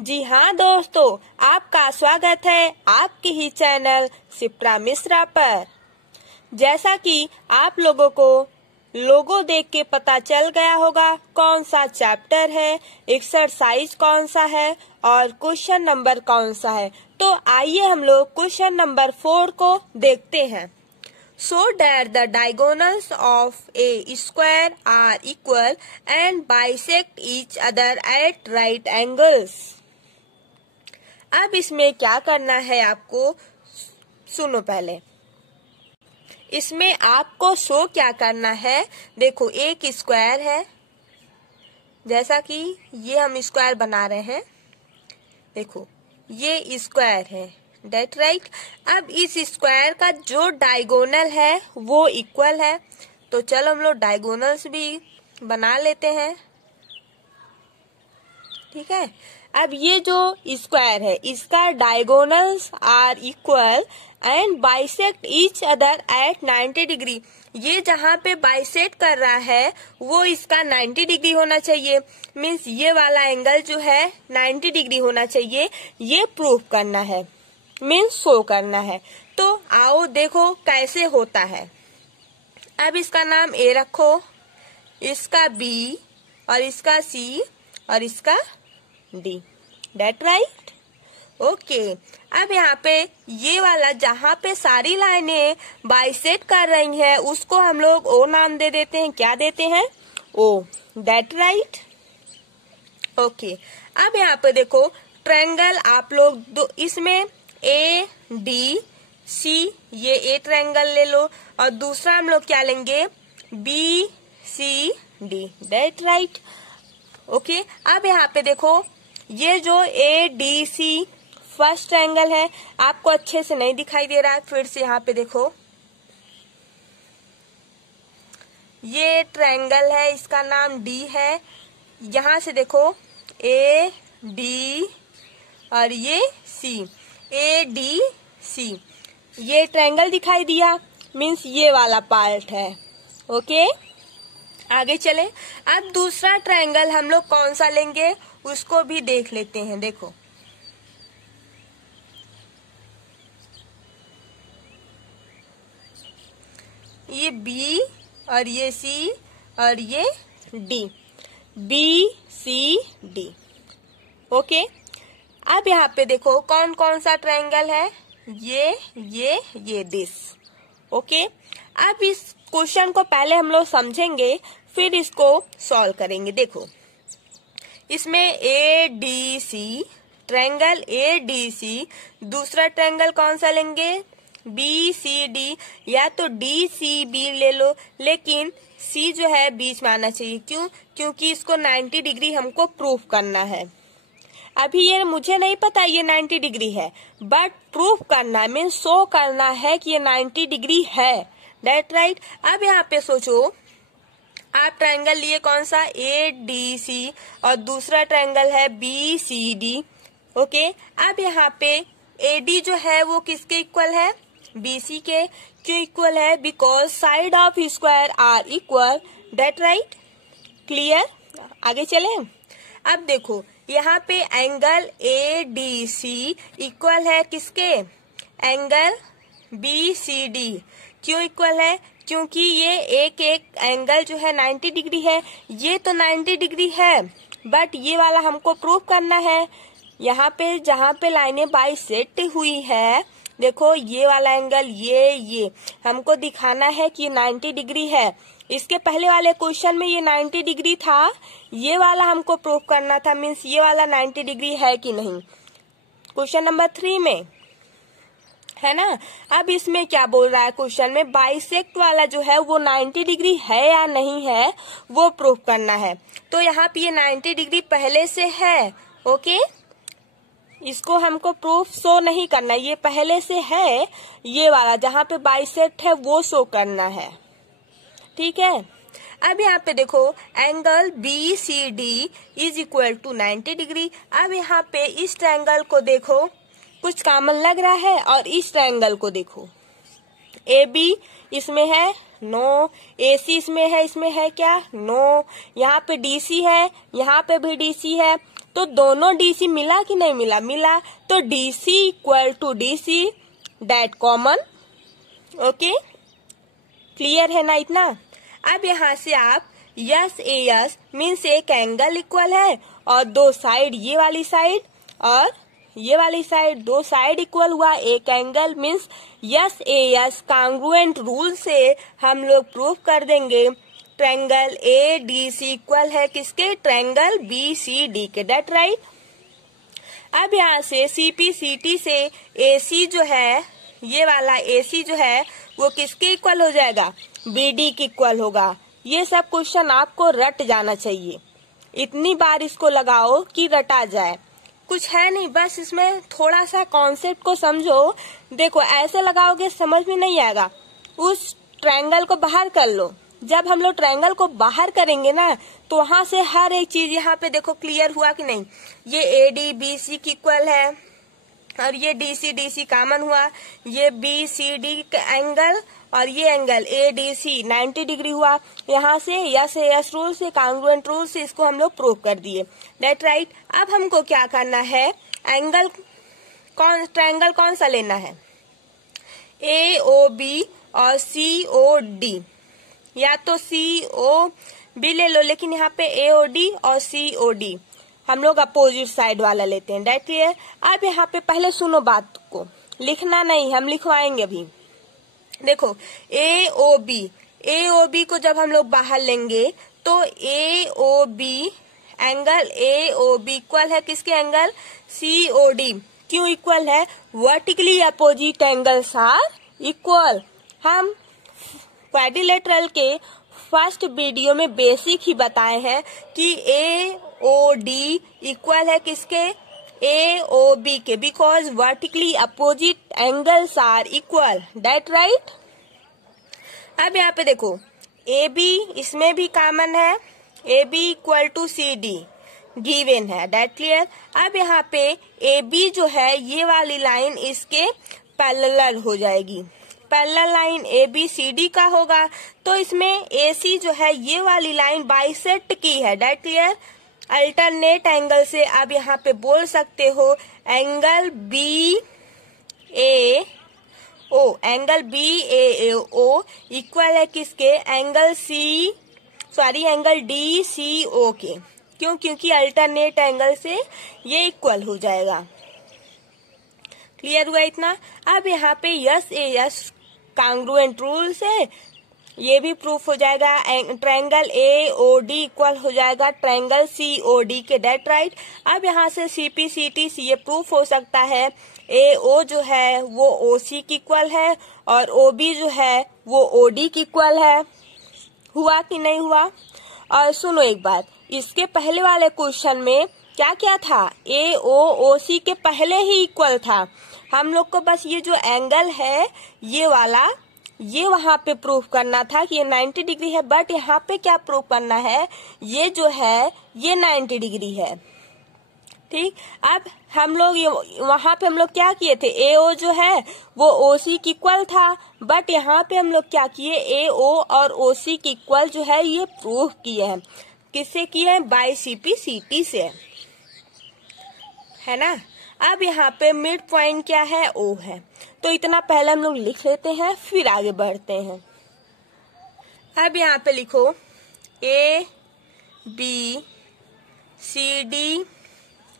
जी हाँ दोस्तों, आपका स्वागत है आपके ही चैनल शिप्रा मिश्रा पर। जैसा कि आप लोगों को लोगो देख के पता चल गया होगा कौन सा चैप्टर है, एक्सरसाइज कौन सा है और क्वेश्चन नंबर कौन सा है, तो आइए हम लोग क्वेश्चन नंबर 4 को देखते हैं। So that the diagonals of a square are equal and bisect each other at right angles. अब इसमें क्या करना है आपको, सुनो पहले। इसमें आपको शो क्या करना है, देखो एक स्क्वायर है, जैसा कि ये हम स्क्वायर बना रहे हैं, देखो ये स्क्वायर है, डेट राइट। अब इस स्क्वायर का जो डायगोनल है वो इक्वल है, तो चलो हम लोग डायगोनल्स भी बना लेते हैं, ठीक है। अब ये जो स्क्वायर है इसका diagonals are equal and bisect each other at 90 degree. ये जहाँ पे बाइसेक्ट कर रहा है वो इसका 90 डिग्री होना चाहिए, मीन्स ये वाला एंगल जो है 90 डिग्री होना चाहिए, ये प्रूफ करना है, मीन्स शो करना है। तो आओ देखो कैसे होता है। अब इसका नाम ए रखो, इसका बी और इसका सी और इसका डी, डेट राइट, ओके। अब यहाँ पे ये वाला जहाँ पे सारी लाइनें बाइसेक्ट कर रही हैं उसको हम लोग ओ नाम दे देते हैं, क्या देते हैं, ओ, डेट राइट, ओके। अब यहाँ पे देखो ट्रायंगल आप लोग दो, इसमें ए डी सी, ये ए ट्रायंगल ले लो और दूसरा हम लोग क्या लेंगे, B C D, that right, okay. अब यहाँ पे देखो ये जो A D C first triangle है, आपको अच्छे से नहीं दिखाई दे रहा है, फिर से यहाँ पे देखो ये ट्रायंगल है, इसका नाम डी है। यहाँ से देखो ए डी और ये सी, ए डी सी, ये ट्रायंगल दिखाई दिया, मीन्स ये वाला पार्ट है, ओके। आगे चले। अब दूसरा ट्रायंगल हम लोग कौन सा लेंगे उसको भी देख लेते हैं। देखो ये बी और ये सी और ये D, B C D, okay. अब यहाँ पे देखो कौन कौन सा ट्रायंगल है, ये दिस, ओके। अब इस क्वेश्चन को पहले हम लोग समझेंगे, फिर इसको सॉल्व करेंगे। देखो इसमें A D C, triangle A D C, दूसरा ट्रायंगल कौन सा लेंगे, बी सी डी, या तो डी सी बी ले लो, लेकिन सी जो है बीच में आना चाहिए, क्यों, क्योंकि इसको 90 डिग्री हमको प्रूफ करना है। अभी ये मुझे नहीं पता ये 90 डिग्री है, बट प्रूफ करना मीन्स शो करना है कि ये 90 डिग्री है, दैट राइट। अब यहाँ पे सोचो, आप ट्रायंगल लिए कौन सा, ए डी सी और दूसरा ट्रायंगल है बी सी डी, ओके। अब यहाँ पे ए डी जो है वो किसके इक्वल है, बी सी के। क्यों इक्वल है, because side of square are equal, that right, clear. आगे चले। अब देखो यहाँ पे angle A D C equal है किसके, एंगल बी सी डी। क्यों इक्वल है, क्योंकि ये एक एक एंगल जो है 90 डिग्री है, ये तो 90 डिग्री है, बट ये वाला हमको प्रूफ करना है। यहाँ पे जहाँ पे लाइनें बाइसेक्ट हुई है, देखो ये वाला एंगल, ये हमको दिखाना है कि 90 डिग्री है। इसके पहले वाले क्वेश्चन में ये 90 डिग्री था, ये वाला हमको प्रूफ करना था, मीन्स ये वाला 90 डिग्री है कि नहीं, क्वेश्चन नंबर 3 में, है ना। अब इसमें क्या बोल रहा है, क्वेश्चन में बाइसेक्ट वाला जो है वो 90 डिग्री है या नहीं है वो प्रूफ करना है। तो यहाँ पे ये 90 डिग्री पहले से है, ओके। इसको हमको प्रूफ शो नहीं करना, ये पहले से है, ये वाला जहाँ पे बाइसेक्ट है वो शो करना है, ठीक है। अब यहाँ पे देखो angle B C D is equal to 90 degree. अब यहाँ पे इस ट्रायंगल को देखो, कुछ कॉमन लग रहा है, और इस ट्रायंगल को देखो, ए बी इसमें है, नो, ए सी इसमें है क्या, नो, यहाँ पे डी सी है, यहाँ पे भी डी सी है। तो दोनों DC मिला कि नहीं मिला, मिला, तो DC equal to DC that common. Okay, clear है ना इतना। अब यहाँ से आप यस ए यस मीन्स एक एंगल इक्वल है और दो साइड, ये वाली साइड और ये वाली साइड, दो साइड इक्वल हुआ, एक angle means S A S congruent rule से हम लोग प्रूफ कर देंगे triangle A D C equal है किसके, ट्रायंगल बी सी डी के, दैट राइट। अब यहाँ से सीपी सीटी से एसी जो है, ये वाला एसी जो है वो किसके इक्वल हो जाएगा, बीडी के इक्वल होगा। ये सब क्वेश्चन आपको रट जाना चाहिए, इतनी बार इसको लगाओ कि रटा जाए, कुछ है नहीं, बस इसमें थोड़ा सा कॉन्सेप्ट को समझो। देखो ऐसे लगाओगे समझ में नहीं आएगा, उस ट्रायंगल को बाहर कर लो। जब हम लोग ट्रायंगल को बाहर करेंगे ना तो वहां से हर एक चीज यहाँ पे देखो क्लियर हुआ कि नहीं। ये एडी बी सी की इक्वल है और ये डीसी डीसी कॉमन हुआ, ये बी सी डी का एंगल और ये angle A D C 90 degree हुआ। यहाँ से यस रूल से, कांग्रुएंट रूल से इसको हम लोग प्रूव कर दिए, दैट राइट। अब हमको क्या करना है, एंगल ट्रायंगल कौन सा लेना है, ए ओ बी और सी ओ डी, या तो सी ओ बी ले लो, लेकिन यहाँ पे ए ओ डी और सी ओ डी हम लोग अपोजिट साइड वाला लेते हैं, दैट क्लियर। अब यहाँ पे पहले सुनो बात को, लिखना नहीं, हम लिखवाएंगे अभी। देखो ए ओ बी को जब हम लोग बाहर लेंगे तो A O B angle A O B equal है किसके, एंगल सी ओ डी। क्यों इक्वल है, vertically opposite angles are equal. हम क्वाड्रिलेटरल के फर्स्ट वीडियो में बेसिक ही बताए हैं कि ए ओ डी इक्वल है किसके, ए ओ बी के, because vertically opposite angles are equal, that right. अब यहाँ पे देखो ए बी इसमें भी कॉमन है, A B equal to C D given है, दैट क्लियर। अब यहाँ पे ए बी जो है ये वाली लाइन इसके पैरेलल हो जाएगी, parallel line A B C D का होगा, तो इसमें ए सी जो है ये वाली लाइन बाइसेक्ट की है, दैट क्लियर। अल्टरनेट एंगल से आप यहाँ पे बोल सकते हो एंगल बी ए ओ, एंगल बी ए ओ इक्वल है किसके, एंगल डी सी ओ के। क्यों, क्योंकि अल्टरनेट एंगल से ये इक्वल हो जाएगा, क्लियर हुआ इतना। अब यहाँ पे S A S congruent rule से ये भी प्रूफ हो जाएगा, triangle A O D equal हो जाएगा ट्रायंगल सी ओ डी के, दैट राइट। अब यहाँ से सीपी सीटी से ये प्रूफ हो सकता है ए ओ जो है वो ओ सी की इक्वल है और ओ बी जो है वो ओ डी की इक्वल है। हुआ कि नहीं हुआ। और सुनो एक बात, इसके पहले वाले क्वेश्चन में क्या क्या था, ए ओ सी के पहले ही इक्वल था। हम लोग को बस ये जो एंगल है ये वाला, ये वहां पे प्रूफ करना था कि ये 90 डिग्री है, बट यहाँ पे क्या प्रूफ करना है, ये जो है ये 90 डिग्री है, ठीक। अब हम लोग वहां पे हम लोग क्या किए थे, ए ओ जो है वो ओ सी की इक्वल था, बट यहाँ पे हम लोग क्या किए, ए ओ और ओ सी की इक्वल जो है ये प्रूफ किए हैं, किससे किए हैं, बाय सीपी सीटी से, है ना। अब यहाँ पे मिड पॉइंट क्या है, ओ है, तो इतना पहले हम लोग लिख लेते हैं फिर आगे बढ़ते हैं। अब यहाँ पे लिखो A B C D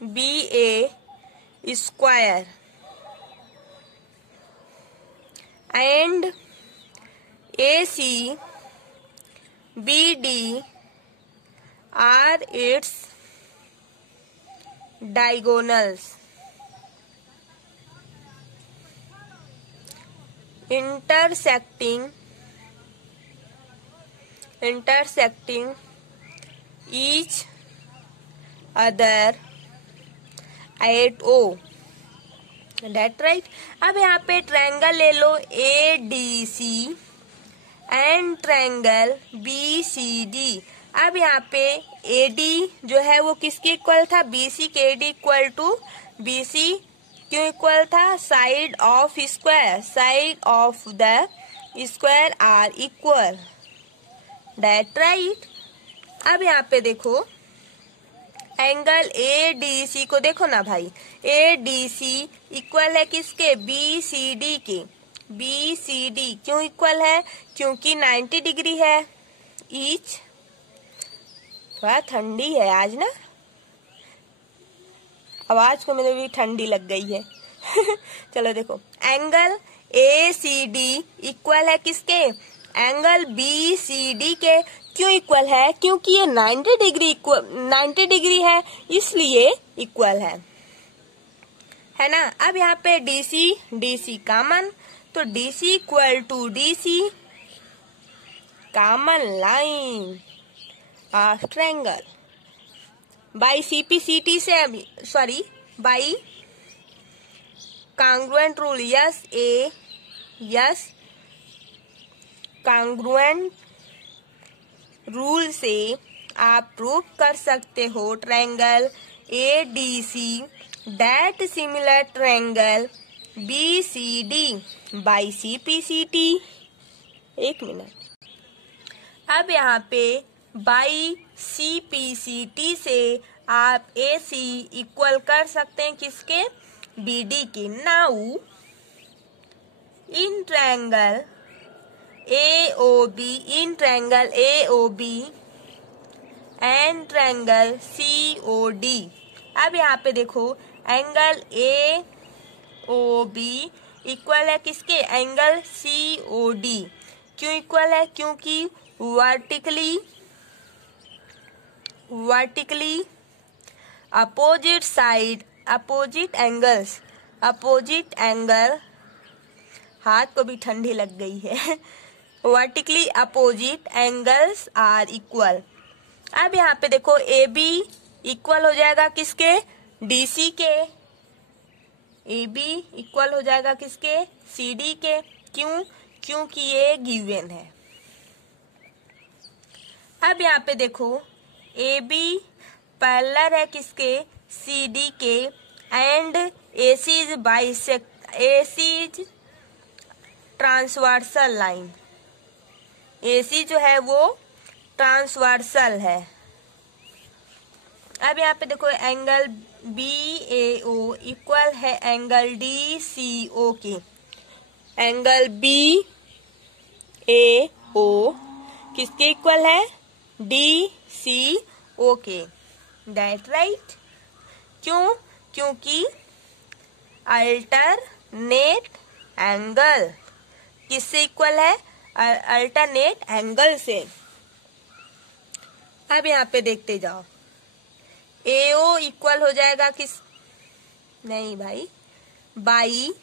B A square and A C B D are its diagonals intersecting each other at O, that right। अब यहाँ पे ट्रायंगल ले लो A D C and triangle B C D. अब यहाँ पे A D जो है वो किसके इक्वल था, बी सी के, A D equal to B C, क्यों इक्वल था, side of the square are equal, that right. अब यहाँ पे देखो एंगल ए डी सी को देखो ना भाई, ए डी सी इक्वल है किसके, बी सी डी के। बी सी डी क्यों इक्वल है, क्योंकि 90 डिग्री है ईच। थोड़ा ठंडी है आज ना, आवाज को मेरे भी ठंडी लग गई है। चलो देखो, angle A C D equal है किसके, एंगल बी सी डी के। क्यों इक्वल है, क्योंकि ये 90 डिग्री है, इसलिए इक्वल है ना। अब यहाँ पे डीसी कॉमन, तो DC equal to DC common line of triangle by CPCT से, sorry by congruent rule, yes congruent rule से आप प्रूव कर सकते हो triangle A D C that similar triangle B C D by C P C T. एक minute, अब यहाँ पे by C P C T से आप ए सी इक्वल कर सकते हैं किसके, बी डी के। Now in triangle AOB, in triangle AOB and triangle COD। अब यहाँ पे देखो, एंगल AOB इक्वल है किसके, एंगल COD। क्यों इक्वल है, क्योंकि vertically opposite side, opposite angle, हाथ को भी ठंडी लग गई है। Vertically opposite angles are equal. अब यहाँ पे देखो, ए बी इक्वल हो जाएगा किसके, डीसी के। ए बी इक्वल हो जाएगा किसके, सी डी के। क्यों, क्योंकि ये गिवन है। अब यहाँ पे देखो, ए बी पैरेलल है किसके, सी डी के, and AC is transversal line. AC जो है वो ट्रांसवर्सल है। अब यहाँ पे देखो, एंगल BAO इक्वल है एंगल DCO के। एंगल BAO किसके इक्वल है, DCO के। That right. क्यों, क्योंकि अल्टरनेट एंगल किससे इक्वल है, अल्टरनेट एंगल से। अब यहाँ पे देखते जाओ, AO इक्वल हो जाएगा किस, नहीं भाई, बाई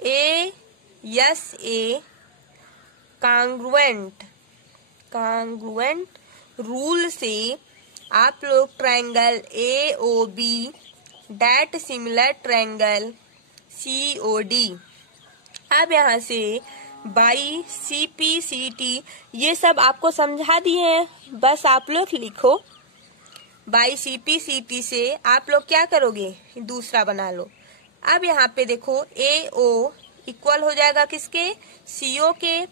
ASA कांग्रुएंट रूल से आप लोग triangle AOB that similar triangle COD। अब यहाँ से बाई CPCT ये सब आपको समझा दिए हैं, बस आप लोग लिखो। बाई CPCT से आप लोग क्या करोगे, दूसरा बना लो। अब यहाँ पे देखो, AO इक्वल हो जाएगा किसके, CO के,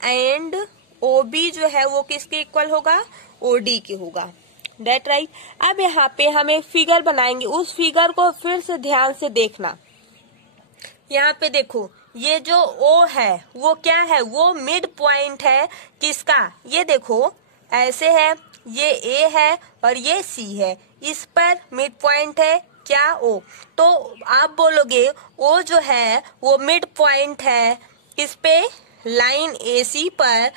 एंड OB जो है वो किसके इक्वल होगा, OD के होगा। That right. अब यहाँ पे हम एक फिगर बनाएंगे, उस फिगर को फिर से ध्यान से देखना। यहाँ पे देखो, ये जो O है वो क्या है, वो मिड पॉइंट है किसका, ये देखो ऐसे है, ये A है और ये C है, इस पर मिड पॉइंट है क्या, O। तो आप बोलोगे O जो है वो मिड पॉइंट है किस पे, लाइन AC पर।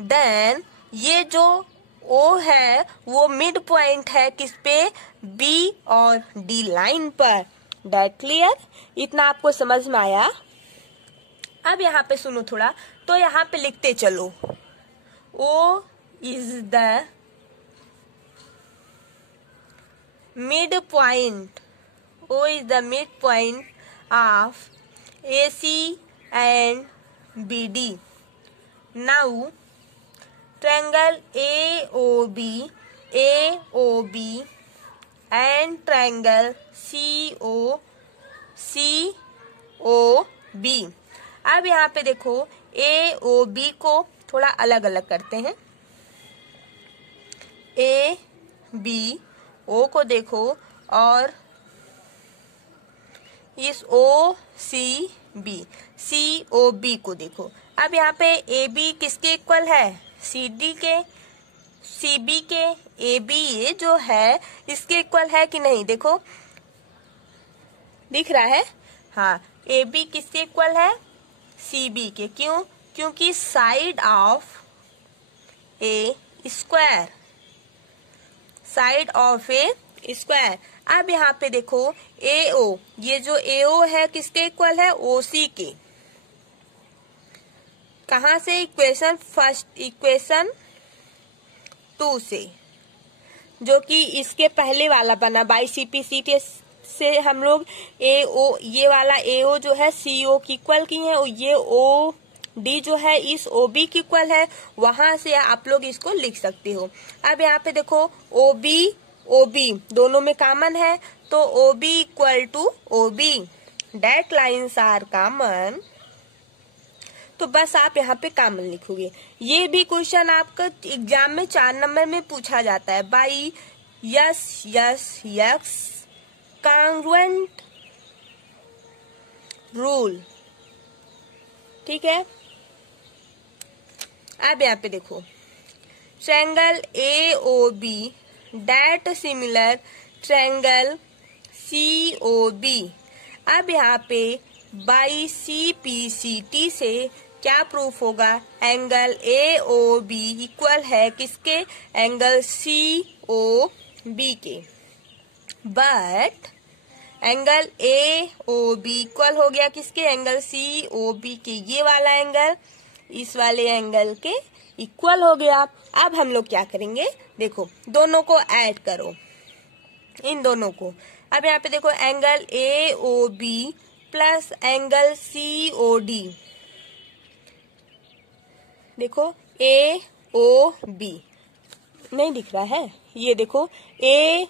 देन ये जो O है वो मिड पॉइंट है किस पे, B और D लाइन पर। दैट क्लियर, इतना आपको समझ में आया। अब यहाँ पे सुनो थोड़ा, तो यहाँ पे लिखते चलो, O is the mid point, O is the mid point of AC and BD। Now triangle AOB and triangle COB। अब यहाँ पे देखो, AOB को थोड़ा अलग अलग करते हैं। AB ओ को देखो और इस ओ सी बी को देखो। अब यहाँ पे ए बी किसके इक्वल है? सी डी के, सी बी के। ए बी ये जो है इसके इक्वल है कि नहीं? देखो दिख रहा है। हाँ, ए बी किसके इक्वल है? सी बी के। क्यों? क्योंकि side of A square, side of A square. अब यहाँ पे देखो ए ओ, ये जो ए ओ है किसके इक्वल है? ओ सी के। कहाँ से? इक्वेशन फर्स्ट, इक्वेशन 2 से, जो कि इसके पहले वाला बना बाई CP/CT से हम लोग ए ओ, ये वाला ए ओ जो है सी ओ की इक्वल की है और ये ओ डी जो है इस ओ बी की इक्वल है। वहां से आप लोग इसको लिख सकते हो। अब यहाँ पे देखो ओ बी दोनों में कॉमन है, तो O B equal to O B, that lines are common. तो बस आप यहाँ पे कॉमन लिखोगे। ये भी क्वेश्चन आपका एग्जाम में 4 नंबर में पूछा जाता है। बाई यस कॉन्ग्रुएंट रूल, ठीक है। अब यहाँ पे देखो triangle A O B that similar triangle C O B. अब यहाँ पे बाई CP/CT से क्या प्रूफ होगा? Angle A O B equal है किसके? एंगल सी ओ बी के। But angle A O B equal हो गया किसके? एंगल सी ओ बी के। ये वाला एंगल इस वाले एंगल के इक्वल हो गया। अब हम लोग क्या करेंगे? देखो दोनों को ऐड करो, इन दोनों को। अब यहाँ पे देखो angle A O B plus angle C O D. देखो ए ओ बी नहीं दिख रहा है, ये देखो ए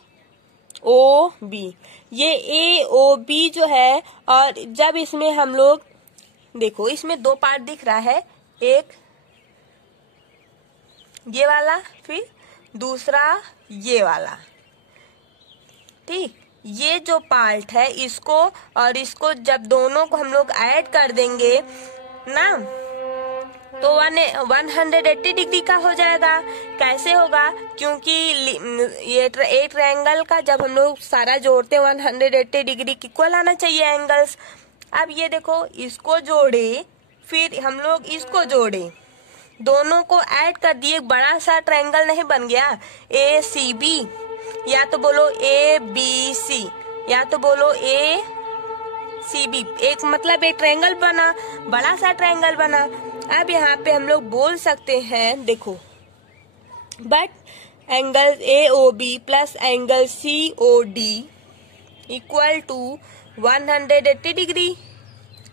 ओ बी, ये ए ओ बी जो है। और जब इसमें हम लोग देखो, इसमें 2 पार्ट दिख रहा है, एक ये वाला, फिर दूसरा ये वाला, ठीक। ये जो पार्ट है इसको और इसको जब दोनों को हम लोग ऐड कर देंगे ना, तो 180 डिग्री का हो जाएगा। कैसे होगा? क्योंकि ये ट्रायंगल का जब हम लोग सारा जोड़ते हैं 180 डिग्री की इक्वल आना चाहिए एंगल्स। अब ये देखो इसको जोड़े, फिर हम लोग इसको जोड़े, दोनों को ऐड कर दिए, बड़ा सा ट्रायंगल नहीं बन गया? ए सी बी, या तो बोलो ए बी सी, या तो बोलो ए सी बी। एक मतलब एक ट्रायंगल बना, बड़ा सा ट्रायंगल बना। अब यहाँ पे हम लोग बोल सकते हैं, देखो but angle A O B plus angle C O D equal to 180 degree,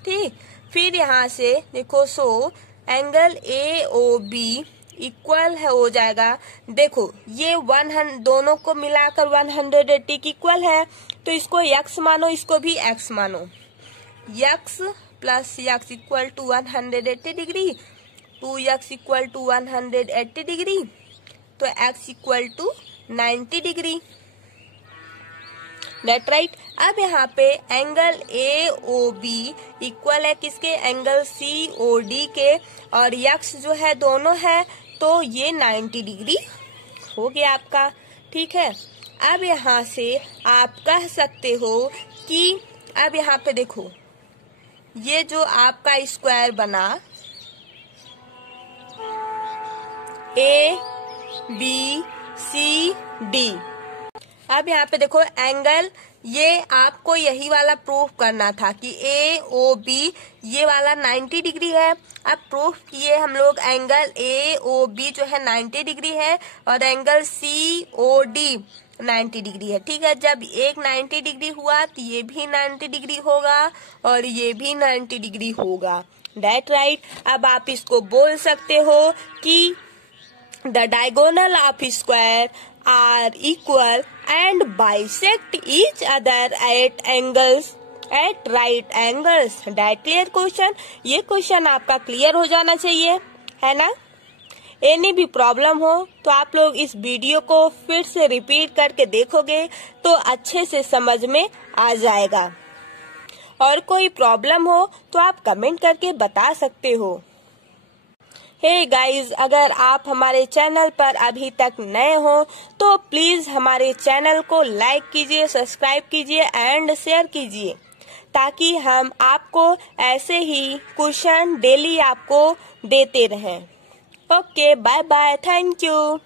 ठीक। फिर यहाँ से देखो so angle A O B equal है हो जाएगा। देखो ये 100 दोनों को मिलाकर 180 की इक्वल है, तो इसको x मानो, इसको भी x मानो। x plus x equal to 180 degree, 2x equal to 180 degree, तो x equal to 90 degree, that right. अब यहाँ पे angle A O B equal है किसके? एंगल सी ओ डी के, और x जो है दोनों है, तो ये 90 डिग्री हो गया आपका, ठीक है। अब यहाँ से आप कह सकते हो कि अब यहाँ पे देखो ये जो आपका स्क्वायर बना ए बी सी डी, अब यहाँ पे देखो एंगल, ये आपको यही वाला प्रूफ करना था कि ए ओ बी ये वाला 90 डिग्री है। अब प्रूफ किए हम लोग एंगल ए ओ बी जो है 90 डिग्री है और angle C O D 90 degree है, ठीक है। जब एक 90 डिग्री हुआ तो ये भी 90 डिग्री होगा और ये भी 90 डिग्री होगा, दैट राइट। अब आप इसको बोल सकते हो कि the diagonal of square are equal and bisect each other at angles at right angles. That clear question? ये क्वेश्चन आपका क्लियर हो जाना चाहिए, है ना। एनी भी प्रॉब्लम हो तो आप लोग इस वीडियो को फिर से रिपीट करके देखोगे तो अच्छे से समझ में आ जाएगा। और कोई प्रॉब्लम हो तो आप कमेंट करके बता सकते हो। हे गाइस, अगर आप हमारे चैनल पर अभी तक नए हो तो प्लीज हमारे चैनल को लाइक कीजिए, सब्सक्राइब कीजिए एंड शेयर कीजिए, ताकि हम आपको ऐसे ही क्वेश्चन डेली आपको देते रहें। Okay, bye bye, thank you.